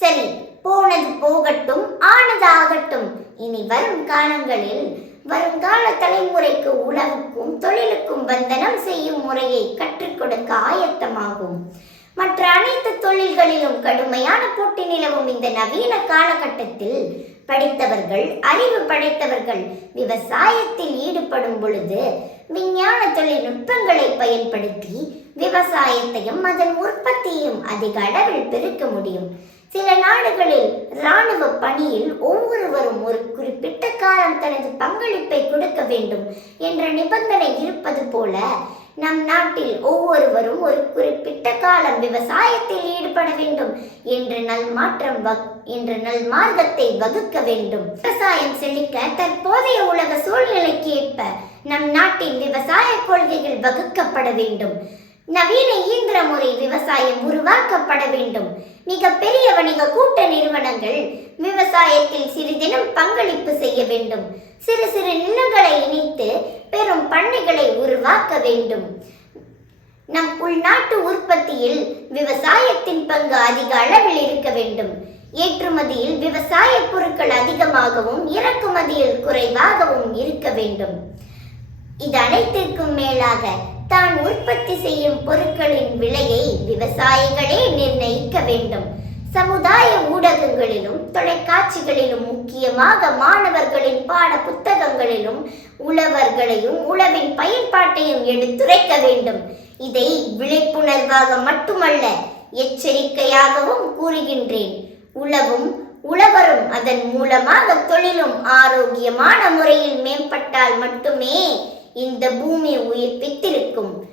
சரி போனது போகட்டும் ஆனது ஆகட்டும் இனி வரும் காலங்களில் வருங்கால தலைமுறைக்கு உலகுக்கும் தொழிலுக்கும் வந்தனம் செய்யும் முறையை கற்றுக் கொடுக்க ஆயத்தமாகும். மற்ற அனைத்து தொழில்களிலும் கடுமையான போட்டி நிலவும் இந்த நவீன காலகட்டத்தில் படித்தவர்கள் அறிவு படைத்தவர்கள் விவசாயத்தில் ஈடுபடும் பொழுது விஞ்ஞான தொழில்நுட்பங்களை பயன்படுத்தி விவசாயத்தையும் அதன் உற்பத்தியையும் அதிக அளவில் பெருக்க முடியும். சில நாடுகளில் இராணுவ பணியில் ஒவ்வொருவரும் ஒரு குறிப்பிட்ட காலம் தனது பங்களிப்பை கொடுக்க வேண்டும் என்ற நிபந்தனை இருப்பது போல நம் நாட்டில் ஒவ்வொருவரும் ஒரு குறிப்பிட்ட காலம் விவசாயத்தில் ஈடுபட வேண்டும் என்ற நல் மாற்றம் வக்- என்ற நல் மார்க்கத்தை வகுக்க வேண்டும். விவசாயம் செழிக்க தற்போதைய உலக சூழ்நிலைக்கு ஏற்ப நம் நாட்டின் விவசாய கொள்கைகள் வகுக்கப்பட வேண்டும். நவீன இயந்திர முறை விவசாயம் உருவாக்கப்பட வேண்டும். மிக பெரிய வணிக கூட்ட நிறுவனங்கள் விவசாயத்தில் சிறிதெனும் பங்களிப்பு செய்ய வேண்டும். சிறு சிறு நிலங்களை இணைத்து பெரும் பண்ணைகளை உருவாக்க வேண்டும். நம் உள்நாட்டு உற்பத்தியில் விவசாயத்தின் பங்கு அதிக அளவில் இருக்க வேண்டும். ஏற்றுமதியில் விவசாய பொருட்கள் அதிகமாகவும் இறக்குமதியில் குறைவாகவும் இருக்க வேண்டும். இது அனைத்திற்கும் மேலாக தான் உற்பத்தி செய்யும் பொருட்களின் விலையை விவசாயிகளே நிர்ணயிக்க வேண்டும். சமுதாய ஊடகங்களிலும் தொலைக்காட்சிகளிலும் முக்கியமாக மாணவர்களின் பாட புத்தகங்களிலும் உழவர்களையும் உழவின் பயன்பாட்டையும் எடுத்துரைக்க வேண்டும். இதை விழிப்புணர்வாக மட்டுமல்ல எச்சரிக்கையாகவும் கூறுகின்றேன். உழவும் உழவரும் அதன் மூலமாக தொழிலும் ஆரோக்கியமான முறையில் மேம்பட்டால் மட்டுமே இந்த பூமி உயிர்ப்பித்திருக்கும்